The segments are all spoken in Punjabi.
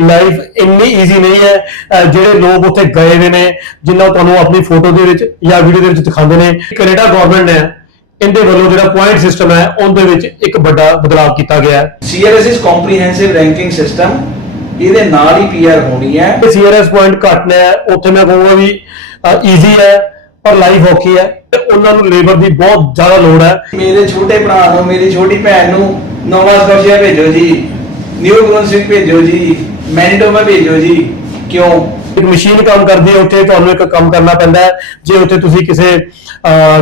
ਲਾਈਫ ਇੰਨੀ ਈਜ਼ੀ ਨਹੀਂ ਹੈ ਜਿਹੜੇ ਲੋਕ ਉੱਥੇ ਗਏ ਹੋਏ ਨੇ ਜਿਨ੍ਹਾਂ ਤੁਹਾਨੂੰ ਆਪਣੀ ਫੋਟੋ ਦੇ ਵਿੱਚ ਜਾਂ ਵੀਡੀਓ ਦੇ ਵਿੱਚ ਦਿਖਾਉਂਦੇ ਨੇ ਕੈਨੇਡਾ ਗਵਰਨਮੈਂਟ ਨੇ ਇਹਦੇ ਵੱਲੋਂ ਜਿਹੜਾ ਪੁਆਇੰਟ ਸਿਸਟਮ ਹੈ ਉਹਦੇ ਵਿੱਚ ਇੱਕ ਵੱਡਾ ਬਦਲਾਅ ਕੀਤਾ ਗਿਆ ਹੈ। CRS is comprehensive ranking system. ਇਹਦੇ ਨਾਲ ਹੀ PR ਹੋਣੀ ਹੈ। ਸੀਆਰਐਸ ਪੁਆਇੰਟ ਘੱਟ ਨੇ ਉੱਥੇ ਮੈਂ ਕਹੂੰਗਾ ਵੀ ਈਜ਼ੀ ਹੈ ਪਰ ਲਾਈਫ ਔਖੀ ਹੈ। ਤੇ ਉਹਨਾਂ ਨੂੰ ਲੇਬਰ ਦੀ ਬਹੁਤ ਜ਼ਿਆਦਾ ਲੋੜ ਹੈ। ਮੇਰੇ ਛੋਟੇ ਭਰਾ ਨੂੰ ਮੇਰੀ ਛੋਟੀ ਭੈਣ ਨੂੰ ਨੋਵਾ ਸਕੋਸ਼ੀਆ ਭੇਜੋ ਜੀ। ਨਿਊ ਬ੍ਰੁਨਸਵਿਕ ਭੇਜੋ ਜੀ ਮੈਨੀਟੋਬਾ ਭੇਜੋ ਜੀ ਕਿਉਂ? ਇੱਕ ਮਸ਼ੀਨ ਕੰਮ ਕਰਦੀ ਹੈ ਉੱਥੇ ਤੁਹਾਨੂੰ ਇੱਕ ਕੰਮ ਕਰਨਾ ਪੈਂਦਾ ਹੈ। ਜੇ ਉੱਥੇ ਤੁਸੀਂ ਕਿਸੇ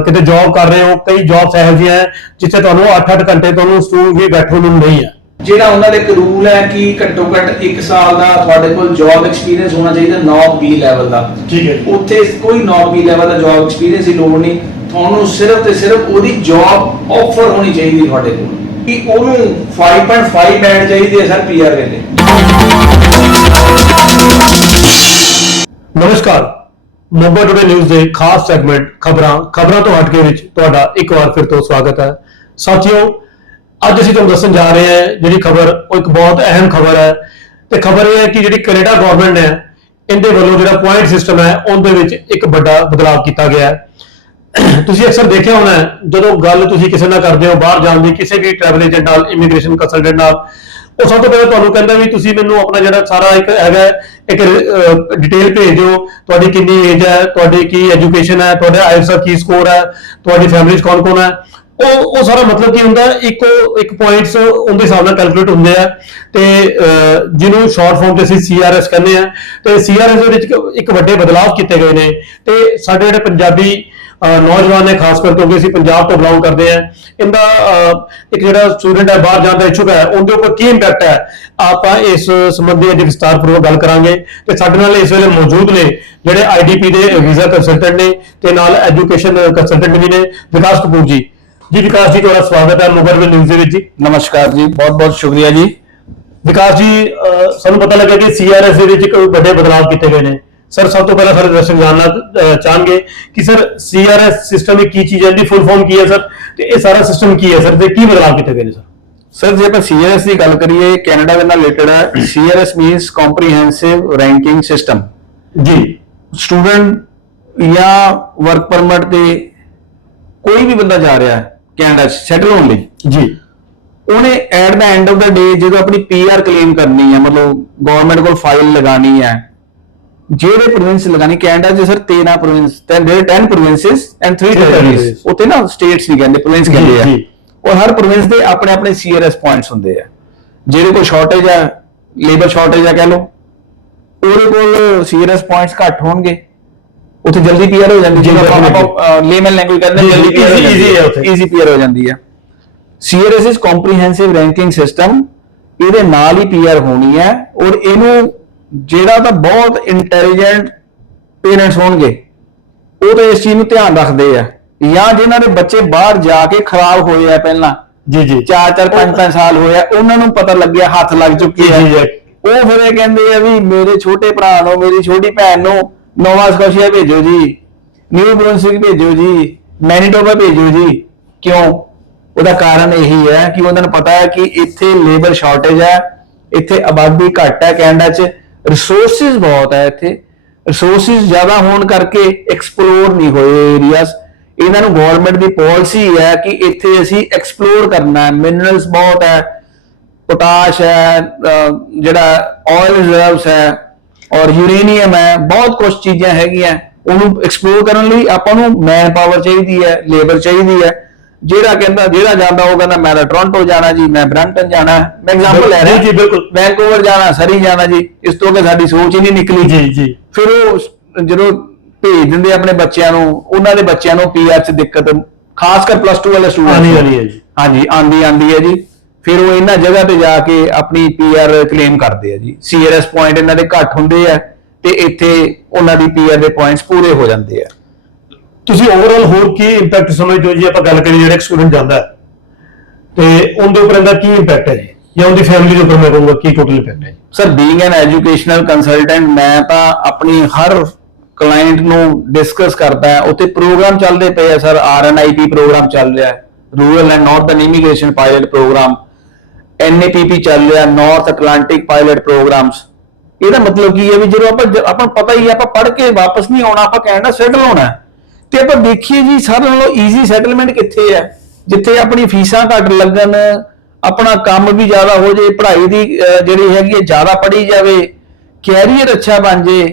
ਕਿਤੇ ਜੌਬ ਕਰ ਰਹੇ ਹੋ ਕਈ ਜੌਬਸ ਇਹੋ ਜਿਹੀਆਂ ਹੈ ਜਿੱਥੇ ਤੁਹਾਨੂੰ 8-8 ਘੰਟੇ ਤੁਹਾਨੂੰ ਸਟੂਲ ਵੀ ਬੈਠਣ ਨੂੰ ਨਹੀਂ ਹੈ। ਜਿਹੜਾ ਉਹਨਾਂ ਦੇ ਇੱਕ ਰੂਲ ਹੈ ਕਿ ਘੱਟੋ ਘੱਟ 1 ਸਾਲ ਦਾ ਤੁਹਾਡੇ ਕੋਲ ਜੌਬ ਐਕਸਪੀਰੀਅੰਸ ਹੋਣਾ ਚਾਹੀਦਾ ਨੌਕ ਬੀ ਲੈਵਲ ਦਾ। ਠੀਕ ਹੈ। ਉੱਥੇ ਕੋਈ ਨੌਕ ਬੀ ਲੈਵਲ ਦਾ ਜੌਬ ਐਕਸਪੀਰੀਅੰਸ ਦੀ ਲੋੜ ਨਹੀਂ। ਤੁਹਾਨੂੰ ਸਿਰਫ ਤੇ ਸਿਰਫ ਉਹਦੀ ਜੌਬ ਆਫਰ ਹੋਣੀ ਚਾਹੀਦੀ ਤੁਹਾਡੇ ਕੋਲ। ਕਿ ਉਹਨੂੰ 5.5 ਬੈਂਡ ਚਾਹੀਦੀ ਹੈ, ਸਰ ਪੀਆਰ ਵੇਲੇ ਨਮਸਕਾਰ। ਮੋਬਾ ਟੁਡੇ ਨਿਊਜ਼ ਦੇ ਖਾਸ ਸੈਗਮੈਂਟ ਖਬਰਾਂ ਖਬਰਾਂ ਤੋਂ ਹਟ ਕੇ ਵਿੱਚ ਤੁਹਾਡਾ ਇੱਕ ਵਾਰ ਫਿਰ ਤੋਂ ਸਵਾਗਤ ਹੈ। ਸਾਥੀਓ, ਅੱਜ ਅਸੀਂ ਤੁਹਾਨੂੰ ਦੱਸਣ ਜਾ ਰਹੇ ਹਾਂ ਜਿਹੜੀ ਖਬਰ, ਉਹ ਇੱਕ ਬਹੁਤ ਅਹਿਮ ਖਬਰ ਹੈ। ਤੇ ਖਬਰ ਇਹ ਹੈ ਕਿ ਜਿਹੜੀ ਕੈਨੇਡਾ ਗਵਰਨਮੈਂਟ ਹੈ ਇਹਦੇ ਵੱਲੋਂ ਜਿਹੜਾ ਪੁਆਇੰਟ ਸਿਸਟਮ ਹੈ, ਉਹਦੇ ਵਿੱਚ ਇੱਕ ਵੱਡਾ ਬਦਲਾਅ ਕੀਤਾ ਗਿਆ ਹੈ। ਤੁਸੀਂ ਅਕਸਰ ਦੇਖਿਆ ਹੋਣਾ ਜਦੋਂ ਗੱਲ ਤੁਸੀਂ ਕਿਸੇ ਨਾਲ ਕਰਦੇ ਹੋ, ਬਾਹਰ ਜਾਣ ਦੀ, ਕਿਸੇ ਵੀ ਟਰੈਵਲ ਏਜੰਟ ਨਾਲ ਇਮੀਗ੍ਰੇਸ਼ਨ ਕੰਸਲਟੈਂਟ ਨਾਲ, ਉਹ ਸਭ ਤੋਂ ਪਹਿਲਾਂ ਤੁਹਾਨੂੰ ਕਹਿੰਦਾ ਵੀ ਤੁਸੀਂ ਮੈਨੂੰ ਆਪਣਾ ਜਿਹੜਾ ਸਾਰਾ ਇੱਕ ਹੈਗਾ ਇੱਕ ਡਿਟੇਲ ਭੇਜ ਦਿਓ, ਤੁਹਾਡੀ ਕਿੰਨੀ ਏਜ ਹੈ, ਤੁਹਾਡੀ ਕੀ ਐਜੂਕੇਸ਼ਨ ਹੈ, ਤੁਹਾਡੇ ਆਇਲਸ ਦਾ ਕੀ ਸਕੋਰ ਹੈ, ਤੁਹਾਡੀ ਫੈਮਿਲੀ 'ਚ ਕੌਣ ਕੌਣ ਹੈ। ਉਹ ਉਹ ਸਾਰਾ ਮਤਲਬ ਕੀ ਹੁੰਦਾ, ਇੱਕ ਇੱਕੋ ਇੱਕ ਪੁਆਇੰਟਸ ਉਹਦੇ ਹਿਸਾਬ ਨਾਲ ਕੈਲਕੂਲੇਟ ਹੁੰਦੇ ਆ। ਤੇ ਜਿਹਨੂੰ ਸ਼ਾਰਟ ਫਾਰਮ ਤੇ ਅਸੀਂ ਸੀਆਰਐਸ ਕਹਿੰਦੇ ਆ। ਤੇ ਸੀਆਰਐਸ ਦੇ ਵਿੱਚ ਇੱਕ- ਵੱਡੇ ਬਦਲਾਅ ਕੀਤੇ ਗਏ ਨੇ। ਤੇ ਸਾਡੇ ਜਿਹੜੇ ਪੰਜਾਬੀ ਨੌਜਵਾਨ ਨੇ, ਖਾਸ ਕਰਕੇ ਕਿਉਂਕਿ ਅਸੀਂ ਪੰਜਾਬ ਤੋਂ ਬਿਲੋਂਗ ਕਰਦੇ ਆ, ਇਹਦਾ ਇੱਕ ਜਿਹੜਾ ਸਟੂਡੈਂਟ ਹੈ, ਬਾਹਰ ਜਾਣ ਦਾ ਇੱਛੁਕ ਹੈ, ਉਹਦੇ ਉੱਪਰ ਕੀ ਇੰਪੈਕਟ ਹੈ? ਆਪਾਂ ਇਸ ਸੰਬੰਧੀ ਅੱਜ ਵਿਸਤਾਰਪੂਰਵਕ ਗੱਲ ਕਰਾਂਗੇ। ਤੇ ਸਾਡੇ ਨਾਲ ਇਸ ਵੇਲੇ ਮੌਜੂਦ ਨੇ, ਜਿਹੜੇ ਆਈਡੀਪੀ ਦੇ ਵੀਜ਼ਾ ਕੰਸਲਟੈਂਟ ਨੇ, ਤੇ ਨਾਲ ਐਜੂਕੇਸ਼ਨ ਕੰਸਲਟੈਂਟ ਵੀ ਨੇ, ਵਿਕਾਸ ਕਪੂਰ ਜੀ। ਜੀ ਵਿਕਾਸ ਜੀ ਤੁਹਾਡਾ ਸਵਾਗਤ ਹੈ ਮੁਗਰਵਿਲ ਨਿਊਜ਼ ਦੇ ਵਿੱਚ ਜੀ। ਨਮਸਕਾਰ ਜੀ ਬਹੁਤ ਬਹੁਤ ਸ਼ੁਕਰੀਆ ਜੀ। ਵਿਕਾਸ ਜੀ ਅਹ, ਸਾਨੂੰ ਪਤਾ ਲੱਗਾ ਕਿ ਸੀਆਰਐਸ ਦੇ ਵਿੱਚ ਇੱਕ ਵੱਡੇ ਬਦਲਾਅ ਕੀਤੇ ਗਏ ਨੇ। ਸਰ ਸਭ ਤੋਂ ਪਹਿਲਾਂ ਸਾਡੇ ਦਰਸ਼ਕ ਜਾਣਨਾ ਅਹ, ਚਾਹਣਗੇ ਕਿ ਸਰ ਸੀਆਰਐਸ ਸਿਸਟਮ ਇਹ ਕੀ ਚੀਜ਼ ਹੈ ਦੀ ਫੁੱਲ ਫਾਰਮ ਕੀ ਹੈ ਸਰ? ਤੇ ਇਹ ਸਾਰਾ ਸਿਸਟਮ ਕੀ ਹੈ ਸਰ? ਤੇ ਕੀ ਬਦਲਾਅ ਕੀਤੇ ਗਏ ਨੇ ਸਰ? ਸਰ ਜੇ ਆਪਾਂ ਸੀਆਰਐਸ ਦੀ ਗੱਲ ਕਰੀਏ ਕੈਨੇਡਾ ਦੇ ਨਾਲ ਰਿਲੇਟਡ ਹੈ। CRS means comprehensive ranking system ਜੀ। ਸਟੂਡੈਂਟ ਜਾਂ ਵਰਕ ਪਰਮਿਟ ਤੇ ਕੋਈ ਵੀ ਬੰਦਾ ਜਾ ਰਿਹਾ ਹੈ ਕੈਨੇਡਾ ਸੈਟਲ ਹੋਣ ਲਈ? ਜੀ। ਉਹਨੇ at the end of the day ਜਦੋਂ ਆਪਣੀ ਪੀਆਰ ਕਲੇਮ ਕਰਨੀ ਹੈ ਮਤਲਬ ਗਵਰਨਮੈਂਟ ਕੋਲ ਫਾਈਲ ਲਗਾਣੀ ਹੈ ਜਿਹੜੇ ਪ੍ਰੋਵਿੰਸ ਲਗਾਣੀ ਕੈਨੇਡਾ ਚ ਸਰ 13 ਪ੍ਰੋਵਿੰਸ ਤੇ there 10 provinces and 3 Three territories territories. ਉੱਥੇ ਨਾ ਸਟੇਟਸ ਨਹੀਂ ਕਹਿੰਦੇ ਪ੍ਰੋਵਿੰਸ ਕਹਿੰਦੇ ਆ। ਔਰ ਹਰ ਪ੍ਰੋਵਿੰਸ ਦੇ ਆਪਣੇ ਆਪਣੇ ਸੀਆਰਐਸ ਪੁਆਇੰਟਸ ਹੁੰਦੇ ਆ। ਜਿਹੜੇ ਕੋਲ ਸ਼ਾਰਟੇਜ ਆ ਲੇਬਰ ਸ਼ਾਰਟੇਜ ਆ ਕਹਿ ਲਓ ਉਹਦੇ ਕੋਲ ਸੀਆਰਐਸ ਪੁਆਇੰਟਸ ਘੱਟ ਹੋਣਗੇ। ਉੱਥੇ ਜਲਦੀ ਪੀਆਰ ਹੋ ਜਾਂਦੀ ਜੀ, ਜਿਹਨੂੰ definitely. ਆਪਾਂ ਲੇਮਨ ਲੈਂਗੁਏਜ ਕਹਿੰਦੇ ਜਲਦੀ ਜੀ, ਪੀਆਰ ਹੋ ਉੱਥੇ। ਈਜ਼ੀ ਪੀਆਰ ਹੋ ਜਾਂਦੀ ਹੈ ਸੀਆਰਐਸ ਇਸ ਕੰਪਰੀਹੈਂਸਿਵ ਰੈਂਕਿੰਗ ਸਿਸਟਮ ਇਹਦੇ ਨਾਲ ਹੀ ਪੀਆਰ ਹੋਣੀ ਹੈ ਔਰ ਇਹਨੂੰ ਜਿਹੜਾ ਤਾਂ ਬਹੁਤ ਇੰਟੈਲੀਜੈਂਟ ਪੇਰੈਂਟਸ ਹੋਣਗੇ ਉਹ ਤਾਂ ਇਸ ਚੀਜ਼ ਨੂੰ ਧਿਆਨ ਰੱਖਦੇ ਆ ਜਾਂ ਜਿਨ੍ਹਾਂ ਦੇ ਬੱਚੇ ਬਾਹਰ ਜਾ ਕੇ ਖਰਾਬ ਹੋਏ ਆ ਪਹਿਲਾਂ ਜੀ ਜੀ 4-4 5-5 ਸਾਲ ਹੋਏ ਆ ਉਹਨਾਂ ਨੂੰ ਪਤਾ ਲੱਗਿਆ ਹੱਥ ਲੱਗ ਚੁੱਕੀ ਹੈ। ਉਹ ਫਿਰ ਇਹ ਕਹਿੰਦੇ ਆ ਵੀ ਮੇਰੇ ਛੋਟੇ ਭਰਾ ਨੂੰ ਮੇਰੀ ਛੋਟੀ ਭੈਣ ਨੂੰ ਨੋਵਾ ਸਕੋਸ਼ੀਆ ਭੇਜੋ ਜੀ। ਨਿਊ ਬ੍ਰੁਨਸਵਿਕ ਭੇਜੋ ਜੀ। ਮੈਨੀਟੋਬਾ ਭੇਜੋ ਜੀ। ਕਿਉਂ? ਉਹਦਾ ਕਾਰਨ ਇਹੀ ਹੈ ਕਿ ਉਹਨਾਂ ਨੂੰ ਪਤਾ ਹੈ ਕਿ ਇੱਥੇ ਲੇਬਰ ਸ਼ਾਰਟੇਜ ਹੈ। ਇੱਥੇ ਆਬਾਦੀ ਘੱਟ ਹੈ ਕੈਨੇਡਾ 'ਚ। ਰਿਸੋਰਸਸ ਬਹੁਤ ਹੈ ਇੱਥੇ। ਰਿਸੋਰਸਸ ਜ਼ਿਆਦਾ ਹੋਣ ਕਰਕੇ ਐਕਸਪਲੋਰ ਨਹੀਂ ਹੋਏ ਏਰੀਆਸ ਇਹਨਾਂ ਨੂੰ ਗਵਰਨਮੈਂਟ ਦੀ ਪਾਲਿਸੀ ਹੈ ਕਿ ਇੱਥੇ ਅਸੀਂ ਐਕਸਪਲੋਰ ਕਰਨਾ ਹੈ। ਮਿਨਰਲਸ ਬਹੁਤ ਹੈ। ਪੋਟਾਸ਼ ਹੈ ਜਿਹੜਾ ਆਇਲ ਰਿਜ਼ਰਵਸ ਹੈ। ਔਰ ਯੂਰੇਨੀਅਮ ਹੈ ਬਹੁਤ ਕੁਝ ਚੀਜ਼ਾਂ ਹੈਗੀਆਂ ਉਹਨੂੰ ਐਕਸਪਲੋਰ ਕਰਨ ਲਈ ਆਪਾਂ ਨੂੰ ਮੈਨ ਪਾਵਰ ਚਾਹੀਦੀ ਹੈ ਲੇਬਰ ਚਾਹੀਦੀ ਹੈ ਜਿਹੜਾ ਕਹਿੰਦਾ ਜਿਹੜਾ ਜਾਂਦਾ ਉਹ ਕਹਿੰਦਾ ਮੈਂ ਟੋਰਾਂਟੋ ਜਾਣਾ ਜੀ ਮੈਂ ਬ੍ਰੈਂਟਨ ਜਾਣਾ। ਮੈਂ ਐਗਜ਼ਾਮਪਲ ਲੈ ਰਿਹਾ ਜੀ, ਬਿਲਕੁਲ। ਵੈਂਕੂਵਰ ਜਾਣਾ ਸਰੀ ਜਾਣਾ ਜੀ ਇਸ ਤੋਂ ਕਿ ਸਾਡੀ ਸੋਚ ਹੀ ਨਹੀਂ ਨਿਕਲੀ ਜੀ ਜੀ ਫਿਰ ਉਹ ਜਦੋਂ ਭੇਜ ਦਿੰਦੇ ਆਪਣੇ ਬੱਚਿਆਂ ਨੂੰ ਉਹਨਾਂ ਦੇ ਬੱਚਿਆਂ ਨੂੰ ਪੀਆਰ ਚ ਦਿੱਕਤ ਖਾਸ ਕਰ ਪਲੱਸ 2 ਵਾਲੇ ਸਟੂਡੈਂਟ ਆਉਂਦੀ ਵਾਲੀ ਹੈ ਜੀ। ਹਾਂਜੀ ਆਂਦੀ ਆਂਦੀ ਹੈ ਜੀ ਫਿਰ ਉਹ ਇਹਨਾਂ ਜਗ੍ਹਾ ਤੇ ਜਾ ਕੇ ਆਪਣੀ ਪੀਆਰ ਕਲੇਮ ਕਰਦੇ ਆ ਜੀ। ਸੀਆਰਐਸ ਪੁਆਇੰਟ ਇਹਨਾਂ ਦੇ ਘੱਟ ਹੁੰਦੇ ਆ ਤੇ ਇੱਥੇ ਉਹਨਾਂ ਦੀ ਪੀਆਰ ਦੇ ਪੁਆਇੰਟਸ ਪੂਰੇ ਹੋ ਜਾਂਦੇ ਆ। ਤੁਸੀਂ ਓਵਰਆਲ ਹੋਰ ਕੀ ਇੰਪੈਕਟ ਸਮਝਦੇ ਹੋ? ਜੀ ਆਪਾਂ ਗੱਲ ਕਰੀਏ ਜਿਹੜਾ ਸਟੂਡੈਂਟ ਜਾਂਦਾ ਹੈ ਤੇ ਉਹਦੇ ਉੱਪਰ ਇਹਦਾ ਕੀ ਇੰਪੈਕਟ ਹੈ ਜੀ? ਜਾਂ ਉਹਦੀ ਫੈਮਿਲੀ ਦੇ ਉੱਪਰ ਮੈਂ ਕਹੂੰਗਾ ਕੀ ਟੋਟਲ ਇੰਪੈਕਟ ਹੈ? Sir being an educational consultant ਮੈਂ ਤਾਂ ਆਪਣੀ ਹਰ ਕਲਾਇੰਟ ਨੂੰ ਡਿਸਕਸ ਕਰਦਾ ਹਾਂ। ਉੱਥੇ ਪ੍ਰੋਗਰਾਮ ਚੱਲਦੇ ਪਏ ਆ ਸਰ ਆਰਐਨਆਈਪੀ ਪ੍ਰੋਗਰਾਮ ਚੱਲ ਰਿਹਾ ਹੈ। Rural and northern immigration pilot program NAPP ਚੱਲ ਰਿਹਾ ਨਾਰਥ ਅਟਲਾਂਟਿਕ ਪਾਇਲਟ ਪ੍ਰੋਗਰਾਮਸ ਇਹਦਾ ਮਤਲਬ ਕੀ ਹੈ ਵੀ ਜਦੋਂ ਆਪਾਂ ਆਪਾਂ ਨੂੰ ਪਤਾ ਹੀ ਹੈ, ਆਪਾਂ ਪੜ੍ਹ ਕੇ ਵਾਪਸ ਨਹੀਂ ਆਉਣਾ, ਆਪਾਂ ਕਹਿਣਾ ਸੈਟਲ ਹੋਣਾ ਤੇ ਆਪਾਂ ਦੇਖੀਏ ਜੀ ਸਾਰਿਆਂ ਨਾਲੋਂ ਈਜ਼ੀ ਸੈਟਲਮੈਂਟ ਕਿੱਥੇ ਹੈ? ਜਿੱਥੇ ਆਪਣੀ ਫੀਸਾਂ ਘੱਟ ਲੱਗਣ, ਆਪਣਾ ਕੰਮ ਵੀ ਜ਼ਿਆਦਾ ਹੋ ਜੇ ਪੜ੍ਹਾਈ ਦੀ ਜਿਹੜੀ ਹੈਗੀ ਹੈ, ਜ਼ਿਆਦਾ ਪੜ੍ਹੀ ਜਾਵੇ ਕੈਰੀਅਰ ਅੱਛਾ ਬਣ ਜੇ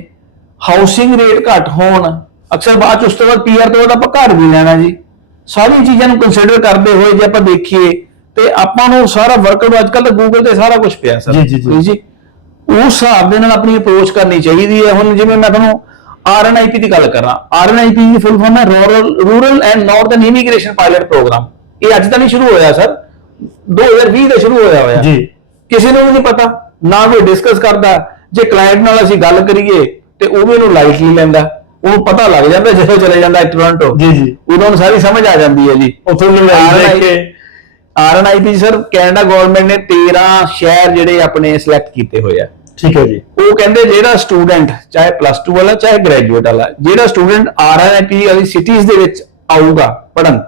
ਹਾਊਸਿੰਗ ਰੇਟ ਘੱਟ ਹੋਣ, ਅਕਸਰ ਬਾਅਦ ਚ ਉਸ ਤੋਂ ਬਾਅਦ ਪੀਆਰ ਤੋਂ ਬਾਅਦ ਆਪਾਂ ਘਰ ਵੀ ਲੈਣਾ ਜੀ। ਸਾਰੀਆਂ ਚੀਜ਼ਾਂ ਨੂੰ ਕੰਸੀਡਰ ਕਰਦੇ ਹੋਏ ਜੇ ਆਪਾਂ ਦੇਖੀਏ ਤੇ ਆਪਾਂ ਨੂੰ ਸਾਰਾ ਵਰਕਆਊਟ ਅੱਜ ਕੱਲ ਤਾਂ ਗੂਗਲ ਤੇ ਸਾਰਾ ਕੁਝ ਪਿਆ ਸਰ। ਜੀ, ਜੀ, ਉਸ ਹਿਸਾਬ ਦੇ ਨਾਲ ਆਪਣੀ ਅਪਰੋਚ ਕਰਨੀ ਚਾਹੀਦੀ ਹੈ। ਹੁਣ ਜਿਵੇਂ ਮੈਂ ਤੁਹਾਨੂੰ ਆਰਐਨਆਈਪੀ ਦੀ ਗੱਲ ਕਰਾਂ। ਆਰਐਨਆਈਪੀ ਦੀ ਫੁੱਲ ਫਾਰਮ ਹੈ rural rural and northern immigration pilot program ਇਹ ਅੱਜ ਤਾਂ ਨਹੀਂ ਸ਼ੁਰੂ ਹੋਇਆ ਸਰ। 2020 ਦਾ ਸ਼ੁਰੂ ਹੋਇਆ ਹੋਇਆ। ਜੀ। ਕਿਸੇ ਨੂੰ ਵੀ ਨਹੀਂ ਪਤਾ। ਨਾ ਕੋਈ ਡਿਸਕਸ ਕਰਦਾ। ਜੇ ਕਲਾਇੰਟ ਨਾਲ ਅਸੀਂ ਗੱਲ ਕਰੀਏ ਤੇ ਉਹ ਵੀ ਇਹਨੂੰ ਲਾਈਟਲੀ ਲੈਂਦਾ। ਉਹਨੂੰ ਪਤਾ ਲੱਗ ਜਾਂਦਾ ਜਦੋਂ ਚਲੇ ਜਾਂਦਾ ਟੋਰਾਂਟੋ ਜੀ, ਜੀ। ਉਹਨੂੰ ਸਾਰੀ ਸਮਝ ਆ ਜਾਂਦੀ ਹੈ ਜੀ। ਉੱਥੋਂ ਨੂੰ ਦੇਖ ਕੇ। ਆਰਐਨਆਈਪੀ ਸਰ ਕੈਨੇਡਾ ਗਵਰਨਮੈਂਟ ਨੇ 13 ਸ਼ਹਿਰ ਜਿਹੜੇ ਆਪਣੇ ਸਿਲੈਕਟ ਕੀਤੇ ਹੋਏ ਆ ਠੀਕ ਹੈ ਜੀ ਉਹ ਕਹਿੰਦੇ ਜਿਹੜਾ ਸਟੂਡੈਂਟ ਚਾਹੇ ਪਲੱਸ 2 ਵਾਲਾ ਚਾਹੇ ਗ੍ਰੈਜੂਏਟ ਵਾਲਾ ਜਿਹੜਾ ਸਟੂਡੈਂਟ ਆਰਐਨਆਈਪੀ ਵਾਲੀ ਸਿਟੀਜ਼ ਦੇ ਵਿੱਚ ਆਊਗਾ ਪੜਨ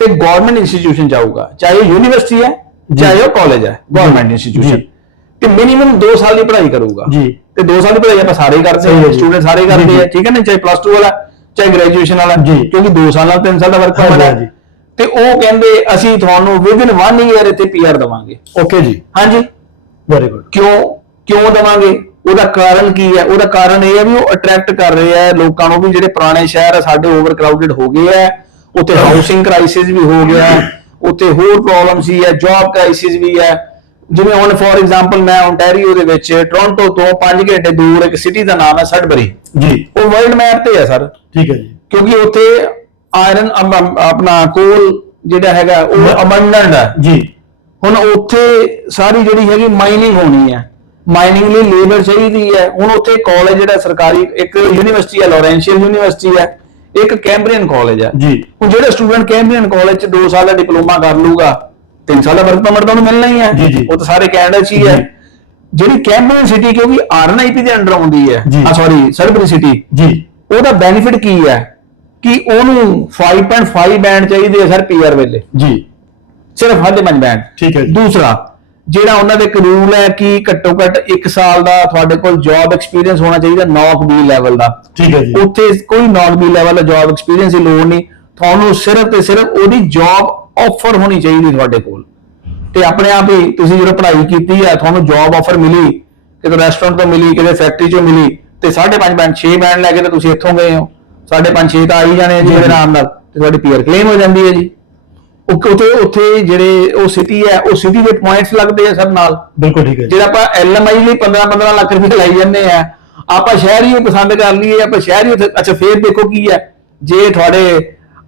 ਤੇ ਗਵਰਨਮੈਂਟ ਇੰਸਟੀਟਿਊਸ਼ਨ ਜਾਊਗਾ ਚਾਹੇ ਉਹ ਯੂਨੀਵਰਸਿਟੀ ਹੈ ਚਾਹੇ ਉਹ ਕਾਲਜ ਹੈ ਗਵਰਨਮੈਂਟ ਇੰਸਟੀਟਿਊਸ਼ਨ। ਤੇ ਮਿਨੀਮਮ 2 ਸਾਲ ਦੀ ਪੜ੍ਹਾਈ ਕਰੂਗਾ ਜੀ। ਤੇ 2 ਸਾਲ ਦੀ ਪੜ੍ਹਾਈ ਆਪਾਂ ਸਾਰੇ ਕਰਦੇ ਹੈ। ਸਟੂਡੈਂਟ ਸਾਰੇ ਕਰਦੇ। ਆ ਠੀਕ ਹੈ ਨਾ ਚਾਹੇ ਪਲੱਸ 2 ਵਾਲਾ ਚਾਹੇ ਗ੍ਰੈਜੂਏਸ਼ਨ ਵਾਲਾ ਜੀ। ਕਿਉਂਕਿ 2 ਸਾਲ ਨਾਲ 3 ਸਾਲ ਦਾ ਵਰਕ ਹਾਂਜੀ। ਹੈ ਤੇ ਉਹ ਕਹਿੰਦੇ ਅਸੀਂ ਤੁਹਾਨੂੰ ਵਿਦਿਨ 1 ਈਅਰ ਇੱਥੇ ਪੀਆਰ ਦਵਾਂਗੇ। ਓਕੇ ਜੀ। ਹਾਂਜੀ। ਵੈਰੀ ਗੁੱਡ ਕਿਉਂ? ਕਿਉਂ ਦਵਾਂਗੇ? ਉਹਦਾ ਕਾਰਨ ਕੀ ਹੈ? ਉਹਦਾ ਕਾਰਨ ਇਹ ਹੈ ਵੀ ਉਹ ਅਟਰੈਕਟ ਕਰ ਰਹੇ ਆ ਲੋਕਾਂ ਨੂੰ ਵੀ ਜਿਹੜੇ ਪੁਰਾਣੇ ਸ਼ਹਿਰ ਆ ਸਾਡੇ ਓਵਰ ਕਰਾਊਡਡ ਹੋ ਗਏ ਆ ਉੱਥੇ ਹਾਊਸਿੰਗ ਕ੍ਰਾਈਸਿਸ ਵੀ ਹੋ ਗਿਆ ਹੈ, ਉੱਥੇ ਹੋਰ ਪ੍ਰੋਬਲਮਸ ਵੀ ਹੈ। ਜੌਬ ਕ੍ਰਾਈਸਿਸ ਵੀ ਹੈ। ਜਿਵੇਂ ਹੁਣ ਫੋਰ ਐਗਜ਼ਾਮਪਲ ਮੈਂ ਓਨਟਾਰੀਓ ਦੇ ਵਿੱਚ ਟੋਰਾਂਟੋ ਤੋਂ 5 ਘੰਟੇ ਦੂਰ ਇੱਕ ਸਿਟੀ ਦਾ ਨਾਮ ਹੈ ਸਡਬਰੀ। ਜੀ। ਉਹ ਵਰਲਡ ਮੈਪ ਤੇ ਹੈ ਸਰ। ਠੀਕ ਹੈ ਜੀ। ਕਿਉਂਕਿ ਉੱਥੇ ਆਇਰਨ ਆਪਣਾ ਕੋਲ ਜਿਹੜਾ ਹੈਗਾ ਉਹ ਅਬੰਡੈਂਟ ਹੈ। ਜੀ। ਹੁਣ ਉੱਥੇ ਸਾਰੀ ਜਿਹੜੀ ਹੈਗੀ ਮਾਈਨਿੰਗ ਹੋਣੀ ਹੈ। ਮਾਈਨਿੰਗ ਲਈ ਲੇਬਰ ਚਾਹੀਦੀ ਹੈ। ਹੁਣ ਉੱਥੇ ਕਾਲਜ ਜਿਹੜਾ ਸਰਕਾਰੀ ਇੱਕ ਯੂਨੀਵਰਸਿਟੀ ਹੈ ਲੋਰੈਂਸ਼ੀਅਲ ਯੂਨੀਵਰਸਿਟੀ ਹੈ। ਇੱਕ ਕੈਂਬਰੀਅਨ ਕਾਲਜ ਹੈ। ਜੀ। ਹੁਣ ਜਿਹੜਾ ਸਟੂਡੈਂਟ ਕੈਂਬਰੀਅਨ ਕਾਲਜ ਚ 2 ਸਾਲ ਦਾ ਡਿਪਲੋਮਾ ਕਰ ਲੂਗਾ 3 ਸਾਲ ਦਾ ਵਰਕ ਪਰਮਿਟ ਤਾਂ ਉਹਨੂੰ ਮਿਲਣਾ ਹੀ ਹੈ। ਉਹ ਤਾਂ ਸਾਰੇ ਕੈਨੇਡਾ ਚ ਹੀ ਹੈ। ਜਿਹੜੀ ਕੈਂਬਰੀਅਨ ਸਿਟੀ ਕਿਉਂਕਿ ਆਰਐਨਆਈਪੀ ਦੇ ਅੰਡਰ ਆਉਂਦੀ ਹੈ। ਆ ਸੌਰੀ ਸਰਬਰੀ ਸਿਟੀ ਜੀ। ਉਹਦਾ ਬੈਨੀਫਿਟ ਕੀ ਹੈ? ਕਿ ਉਹਨੂੰ 5.5 ਬੈਂਡ ਚਾਹੀਦੇ ਆ ਸਰ ਪੀਆਰ ਵੇਲੇ। ਜੀ। ਸਿਰਫ ਸਾਢੇ ਪੰਜ ਬੈਂਡ ਠੀਕ ਹੈ ਜੀ। ਦੂਸਰਾ ਜਿਹੜਾ ਉਹਨਾਂ ਦੇ ਰੂਲ ਹੈ ਕਿ ਘੱਟੋ ਘੱਟ 1 ਸਾਲ ਦਾ ਤੁਹਾਡੇ ਕੋਲ ਜੌਬ ਐਕਸਪੀਰੀਅੰਸ ਹੋਣਾ ਚਾਹੀਦਾ ਨੌਕ ਬੀ ਲੈਵਲ ਦਾ। ਠੀਕ ਹੈ ਜੀ। ਉੱਥੇ ਕੋਈ ਨੌਕ ਬੀ ਲੈਵਲ ਦਾ ਜੌਬ ਐਕਸਪੀਰੀਅੰਸ ਦੀ ਲੋੜ ਨਹੀਂ। ਤੁਹਾਨੂੰ ਸਿਰਫ ਤੇ ਸਿਰਫ ਉਹਦੀ ਜੌਬ ਆਫਰ ਹੋਣੀ ਚਾਹੀਦੀ ਤੁਹਾਡੇ ਕੋਲ। ਤੇ ਆਪਣੇ ਆਪ ਹੀ ਤੁਸੀਂ ਜਦੋਂ ਪੜ੍ਹਾਈ ਕੀਤੀ ਹੈ ਤੁਹਾਨੂੰ ਜੌਬ ਆਫਰ ਮਿਲੀ ਕਿਤੇ ਰੈਸਟੋਰੈਂਟ ਤੋਂ ਮਿਲੀ ਕਿਤੇ ਫੈਕਟਰੀ ਚੋਂ ਮਿਲੀ ਤੇ 5.5 ਬੈਂਡ 6 ਬੈਂਡ ਲੈ ਕੇ ਤਾਂ ਤੁਸੀਂ ਇੱਥੋਂ ਗਏ ਹੋ। 5.5 6 ਤਾਂ ਆ ਹੀ ਜਾਣੇ ਆ ਜੀ ਨਾਮ ਨਾਲ ਤੇ ਤੁਹਾਡੀ ਪੀਅਰ ਕਲੇਮ ਹੋ ਜਾਂਦੀ ਹੈ ਜੀ। ਉੱਥੇ ਉੱਥੇ ਜਿਹੜੇ ਉਹ ਸਿਟੀ ਹੈ ਉਹ ਸਿਟੀ ਦੇ ਪੁਆਇੰਟਸ ਲੱਗਦੇ ਆ ਸਭ ਨਾਲ। ਬਿਲਕੁਲ ਠੀਕ ਹੈ ਜੀ। ਜਿਹੜਾ ਆਪਾਂ ਐਲਐਮਆਈ ਲਈ 15 15 ਲੱਖ ਰੁਪਏ ਲਾਈ ਜਾਂਦੇ ਆ ਆਪਾਂ ਸ਼ਹਿਰ ਹੀ ਪਸੰਦ ਕਰ ਲਈਏ ਆਪਾਂ ਸ਼ਹਿਰ ਹੀ ਉੱਥੇ- ਅੱਛਾ ਫੇਰ ਦੇਖੋ ਕੀ ਹੈ। ਜੇ ਤੁਹਾਡੇ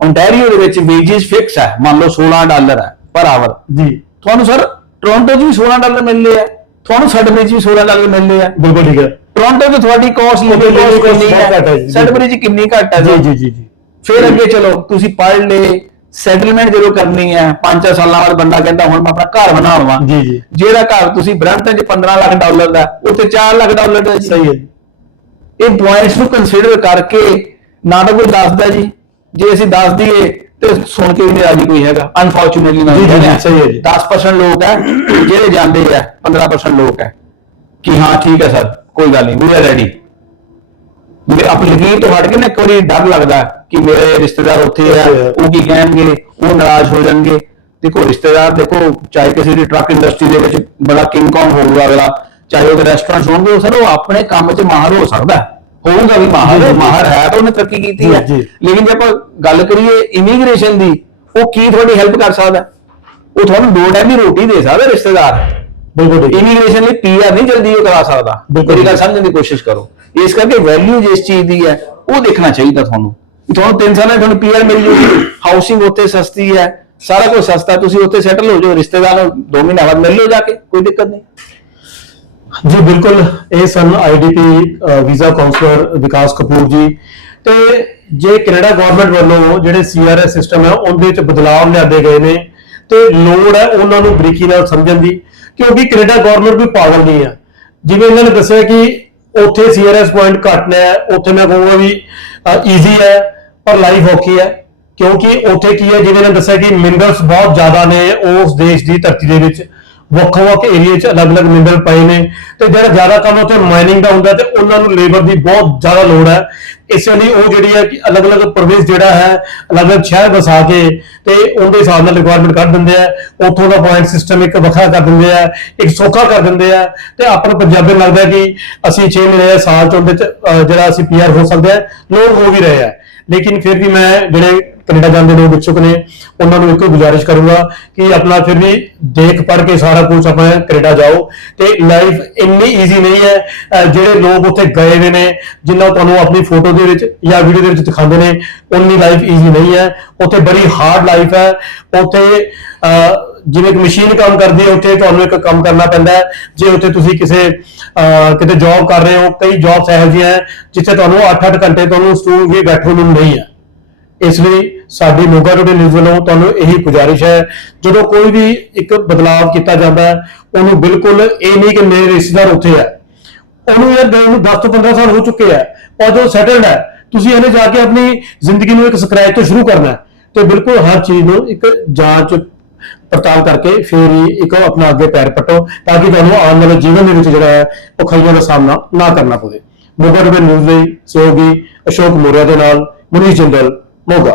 ਓਨਟਾਰੀਓ ਦੇ ਵਿੱਚ ਵੇਜਸ ਫਿਕਸ ਹੈ ਮੰਨ ਲਓ 16 ਡਾਲਰ ਹੈ ਪਰ ਆਵਰ ਜੀ। ਤੁਹਾਨੂੰ ਸਰ ਟੋਰਾਂਟੋ 'ਚ ਵੀ 16 ਡਾਲਰ ਮਿਲਦੇ ਆ ਤੁਹਾਨੂੰ ਸਡਬਰੀ 'ਚ ਵੀ 16 ਡਾਲਰ ਮਿਲਦੇ ਆ। ਬਿਲਕੁਲ ਠੀਕ ਹੈ। ਟੋਰਾਂਟੋ 'ਚ ਤੁਹਾਡੀ ਕਾਸਟ ਲਿਵਿੰਗ ਕਾਸਟ ਕਿੰਨੀ ਬਹੁਤ ਘੱਟ ਹੈ ਹੈ ਜੀ। ਸਡਬਰੀ 'ਚ ਕਿੰਨੀ ਘੱਟ ਹੈ ਜੀ ਜੀ ਜੀ ਜੀ ਫਿਰ ਅੱਗੇ ਚਲੋ ਤੁਸੀਂ ਪੜ੍ਹ ਲਏ ਸੈਟਲਮੈਂਟ ਜਦੋਂ ਕਰਨੀ ਹੈ 5 ਸਾਲਾਂ ਬਾਅਦ ਬੰਦਾ ਕਹਿੰਦਾ ਹੁਣ ਮੈਂ ਆਪਣਾ ਘਰ ਬਣਾਉਣਾ ਜੀ ਜੀ ਜਿਹੜਾ ਘਰ ਤੁਸੀਂ ਬ੍ਰੈਂਟਨ 'ਚ 15 ਲੱਖ ਡਾਲਰ ਦਾ ਉੱਥੇ 4 ਲੱਖ ਡਾਲਰ ਦਾ ਜੀ। ਸਹੀ ਹੈ ਜੀ ਇਹ ਪੁਆਇੰਟਸ ਨੂੰ ਕੰਸੀਡਰ ਕਰਕੇ ਨਾ ਤਾਂ ਕੋਈ ਦੱਸਦਾ ਜੀ ਜੇ ਅਸੀਂ ਦੱਸ ਦਈਏ ਤੇ ਸੁਣ ਕੇ ਵੀ ਨਹੀਂ ਰਾਜੀ ਕੋਈ ਹੈਗਾ ਅਨਫੋਰਚੂਨੇਟਲੀ ਜੀ, ਜੀ। ਜੀ, ਸਹੀ ਹੈ ਜੀ। 10% ਲੋਕ ਹੈ ਜਿਹੜੇ ਜਾਂਦੇ ਆ 15% ਲੋਕ ਹੈ ਕਿ ਹਾਂ ਠੀਕ ਹੈ ਸਰ ਕੋਈ ਗੱਲ ਨਹੀਂ ਵੀ ਆਰ ਰੈਡੀ ਮੇਰੇ ਆਪਣੀ ਯਕੀਨ ਤੋਂ ਹਟ ਕੇ ਨਾ ਇੱਕ ਵਾਰੀ ਡਰ ਲੱਗਦਾ ਕਿ ਮੇਰੇ ਰਿਸ਼ਤੇਦਾਰ ਉੱਥੇ ਆ। ਉਹ ਕੀ ਕਹਿਣਗੇ ਉਹ ਨਾਰਾਜ਼ ਹੋ ਜਾਣਗੇ ਦੇਖੋ ਰਿਸ਼ਤੇਦਾਰ ਦੇਖੋ ਚਾਹੇ ਕਿਸੇ ਦੀ ਟਰੱਕ ਇੰਡਸਟਰੀ ਦੇ ਵਿੱਚ ਬੜਾ ਕਿੰਗ ਕੌਂਗ ਹੋਊਗਾ ਅਗਲਾ ਚਾਹੇ ਉਹਦੇ ਰੈਸਟੋਰੈਂਟ ਹੋਣਗੇ ਸਰ ਉਹ ਆਪਣੇ ਕੰਮ 'ਚ ਮਾਹਰ ਹੋ ਸਕਦਾ ਹੈ। ਹੋਊਗਾ ਵੀ ਮਾਹਰ। ਮਾਹਰ ਹੈ ਤਾਂ ਉਹਨੇ ਤਰੱਕੀ ਕੀਤੀ ਹੈ। ਲੇਕਿਨ ਜੇ ਆਪਾਂ ਗੱਲ ਕਰੀਏ ਇਮੀਗ੍ਰੇਸ਼ਨ ਦੀ ਉਹ ਕੀ ਤੁਹਾਡੀ ਹੈਲਪ ਕਰ ਸਕਦਾ? ਉਹ ਤੁਹਾਨੂੰ ਦੋ ਟਾਈਮ ਦੀ ਰੋਟੀ ਦੇ ਸਕਦਾ ਰਿਸ਼ਤੇਦਾਰ ਬਿਲਕੁਲ ਠੀਕ। ਇਮੀਗ੍ਰੇਸ਼ਨ ਲਈ ਪੀਆਰ ਨਹੀਂ ਜਲਦੀ ਉਹ ਕਰਾ ਸਕਦਾ। ਬਿਲਕੁਲ। ਗੱਲ ਸਮਝਣ ਦੀ ਕੋਸ਼ਿਸ਼ ਕਰੋ। ਇਸ ਕਰਕੇ ਵੈਲਿਊ ਜਿਸ ਚੀਜ਼ ਦੀ ਹੈ ਉਹ ਦੇਖਣਾ ਚਾਹੀਦਾ ਤੁਹਾਨੂੰ। ਤੁਹਾਨੂੰ ਤਿੰਨ ਸਾਲਾਂ 'ਚ ਤੁਹਾਨੂੰ ਪੀਆਰ ਮਿਲ ਜੂਗੀ। ਹਾਊਸਿੰਗ ਉੱਥੇ ਸਸਤੀ ਹੈ। ਸਾਰਾ ਕੁਝ ਸਸਤਾ। ਤੁਸੀਂ ਉੱਥੇ ਸੈਟਲ ਹੋ ਜਾਓ ਰਿਸ਼ਤੇਦਾਰ ਨੂੰ ਦੋ ਮਹੀਨੇ ਬਾਅਦ ਮਿਲ ਲਓ ਜਾ ਕੇ ਕੋਈ ਦਿੱਕਤ ਨਹੀਂ। ਜੀ ਬਿਲਕੁਲ। ਇਹ ਸਨ IDP visa counsellor Vikas Kapoor ji. ਤੇ ਜੇ ਕੈਨੇਡਾ ਗਵਰਨਮੈਂਟ ਵੱਲੋਂ ਜਿਹੜੇ ਸੀਆਰਐਸ ਸਿਸਟਮ ਹੈ ਉਹਦੇ ਵਿੱਚ ਬਦਲਾਅ ਲਿਆਦੇ ਗਏ ਨੇ। ਤੇ ਲੋੜ ਹੈ ਉਹਨਾਂ ਨੂੰ ਬਰੀਕੀ ਨਾਲ ਸਮਝਣ ਦੀ। ਕਿਉਂਕਿ ਕੈਨੇਡਾ ਗਵਰਨਮੈਂਟ ਵੀ ਪਾਗਲ ਨਹੀਂ ਹੈ ਜਿਵੇਂ ਇਹਨਾਂ ਨੇ ਦੱਸਿਆ ਕਿ ਉੱਥੇ ਸੀਆਰਐਸ ਪੁਆਇੰਟ ਘੱਟ ਨੇ, ਉੱਥੇ ਮੈਂ ਕਹੂੰਗਾ ਵੀ ਈਜ਼ੀ ਹੈ, ਪਰ ਲਾਈਫ ਔਖੀ ਹੈ। ਕਿਉਂਕਿ ਉੱਥੇ ਕੀ ਹੈ, ਜਿਵੇਂ ਇਹਨਾਂ ਦੱਸਿਆ ਕਿ ਮਿਨਰਲਸ ਬਹੁਤ ਜ਼ਿਆਦਾ ਨੇ ਉਸ ਦੇਸ਼ ਦੀ ਧਰਤੀ ਦੇ ਵਿੱਚ। ਵੱਖ-ਵੱਖ ਏਰੀਆ 'ਚ ਅਲੱਗ-ਅਲੱਗ ਮਿਨਰਲ ਪਏ ਨੇ ਤੇ ਜਿਹੜਾ ਜ਼ਿਆਦਾ ਕੰਮ ਉੱਥੇ ਮਾਈਨਿੰਗ ਦਾ ਹੁੰਦਾ ਤੇ ਉਹਨਾਂ ਨੂੰ ਲੇਬਰ ਦੀ ਬਹੁਤ ਜ਼ਿਆਦਾ ਲੋੜ ਹੈ। ਇਸ ਲਈ ਉਹ ਜਿਹੜੀ ਹੈ ਕਿ ਅਲੱਗ-ਅਲੱਗ ਪ੍ਰਵੇਸ਼ ਜਿਹੜਾ ਹੈ ਅਲੱਗ-ਅਲੱਗ ਸ਼ਹਿਰ ਵਸਾ ਕੇ ਤੇ ਉਹਦੇ ਹਿਸਾਬ ਨਾਲ ਰਿਕੁਆਇਰਮੈਂਟ ਕੱਢ ਦਿੰਦੇ ਆ। ਉੱਥੋਂ ਦਾ ਪੁਆਇੰਟ ਸਿਸਟਮ ਇੱਕ ਵੱਖਰਾ ਕਰ ਦਿੰਦੇ ਆ, ਇੱਕ ਸੌਖਾ ਕਰ ਦਿੰਦੇ ਆ ਤੇ ਆਪਾਂ ਨੂੰ ਪੰਜਾਬੀ ਲੱਗਦਾ ਕਿ ਅਸੀਂ 6 ਮਹੀਨੇ ਸਾਲ ਚ ਉਹਦੇ ਚ ਜਿਹੜਾ ਅਸੀਂ ਪੀਆਰ ਹੋ ਸਕਦੇ ਆ ਲੋਕ ਹੋ ਵੀ ਰਹੇ ਆ। ਲੇਕਿਨ ਫਿਰ ਵੀ ਮੈਂ ਜਿਹੜੇ ਕੈਨੇਡਾ ਜਾਂਦੇ ਲੋਕ ਇੱਛੁਕ ਨੇ, ਉਹਨਾਂ ਨੂੰ ਇੱਕੋ ਗੁਜ਼ਾਰਿਸ਼ ਕਰੂੰਗਾ ਕਿ ਆਪਣਾ ਫਿਰ ਵੀ ਦੇਖ ਪੜ ਕੇ ਸਾਰਾ ਕੁਝ ਆਪਣਾ ਕੈਨੇਡਾ ਜਾਓ। ਤੇ ਲਾਈਫ ਇੰਨੀ ਈਜ਼ੀ ਨਹੀਂ ਹੈ ਜਿਹੜੇ ਲੋਕ ਉੱਥੇ ਗਏ ਹੋਏ ਨੇ, ਜਿੰਨਾ ਤੁਹਾਨੂੰ ਆਪਣੀ ਫੋਟੋ ਦੇ ਵਿੱਚ ਜਾਂ ਵੀਡੀਓ ਦੇ ਵਿੱਚ ਦਿਖਾਉਂਦੇ ਨੇ ਉਨੀ ਲਾਈਫ ਈਜ਼ੀ ਨਹੀਂ ਹੈ। ਉੱਥੇ ਬੜੀ ਹਾਰਡ ਲਾਈਫ ਹੈ। ਉੱਥੇ ਜਿਵੇਂ ਇੱਕ ਮਸ਼ੀਨ ਕੰਮ ਕਰਦੀ ਹੈ, ਉੱਥੇ ਤੁਹਾਨੂੰ ਇੱਕ ਕੰਮ ਕਰਨਾ ਪੈਂਦਾ ਹੈ। ਜੇ ਉੱਥੇ ਤੁਸੀਂ ਕਿਸੇ ਕਿਤੇ ਜੌਬ ਕਰ ਰਹੇ ਹੋ, ਕਈ ਜੌਬਸ ਇਹੋ ਜਿਹੀਆਂ ਹੈ, ਜਿੱਥੇ ਤੁਹਾਨੂੰ 8-8 ਘੰਟੇ ਤੁਹਾਨੂੰ ਸਟੂਲ ਵੀ ਬੈਠਣ ਨੂੰ ਨਹੀਂ ਹੈ। ਇਸ ਲਈ ਸਾਡੀ ਮੋਗਾ ਟੁਡੇ ਨਿਊਜ਼ ਵੱਲੋਂ ਤੁਹਾਨੂੰ ਇਹੀ ਗੁਜ਼ਾਰਿਸ਼ ਹੈ, ਜਦੋਂ ਕੋਈ ਵੀ ਇੱਕ ਬਦਲਾਅ ਕੀਤਾ ਜਾਂਦਾ ਹੈ, ਉਹਨੂੰ ਬਿਲਕੁਲ ਇਹ ਨਹੀਂ ਕਿ ਮੇਰੇ ਰਿਸ਼ਤੇਦਾਰ ਉੱਥੇ ਹੈ। ਉਹਨੂੰ ਯਾਰ ਗਏ ਨੂੰ 10 ਤੋਂ 15 ਸਾਲ ਹੋ ਚੁੱਕੇ ਆ ਔਰ ਜੋ ਸੈਟਲਡ ਹੈ, ਤੁਸੀਂ ਇਹਨੇ ਜਾ ਕੇ ਆਪਣੀ ਜ਼ਿੰਦਗੀ ਨੂੰ ਇੱਕ ਸਕ੍ਰੈਚ ਤੋਂ ਸ਼ੁਰੂ ਕਰਨਾ ਹੈ ਤੇ ਬਿਲਕੁਲ ਹਰ ਚੀਜ਼ ਨੂੰ ਇੱਕ ਜਾਂਚ ਪੜਤਾਲ ਕਰਕੇ ਫਿਰ ਹੀ ਇੱਕ ਆਪਣਾ ਅੱਗੇ ਪੈਰ ਪਟੋ ਤਾਂ ਕਿ ਤੁਹਾਨੂੰ ਆਉਣ ਵਾਲੇ ਜੀਵਨ ਦੇ ਵਿੱਚ ਜਿਹੜਾ ਹੈ ਉਹ ਔਖਾਈਆਂ ਦਾ ਸਾਹਮਣਾ ਨਾ ਕਰਨਾ ਪਵੇ। ਮੋਗਾ ਟੁਡੇ ਨਿਊਜ਼ ਲਈ ਸਹਿਯੋਗੀ ਅਸ਼ੋਕ ਮੋਰਿਆ ਦੇ ਨਾਲ ਮਨੀਸ਼ ਜਿੰਦਲ, ਮੋਗਾ।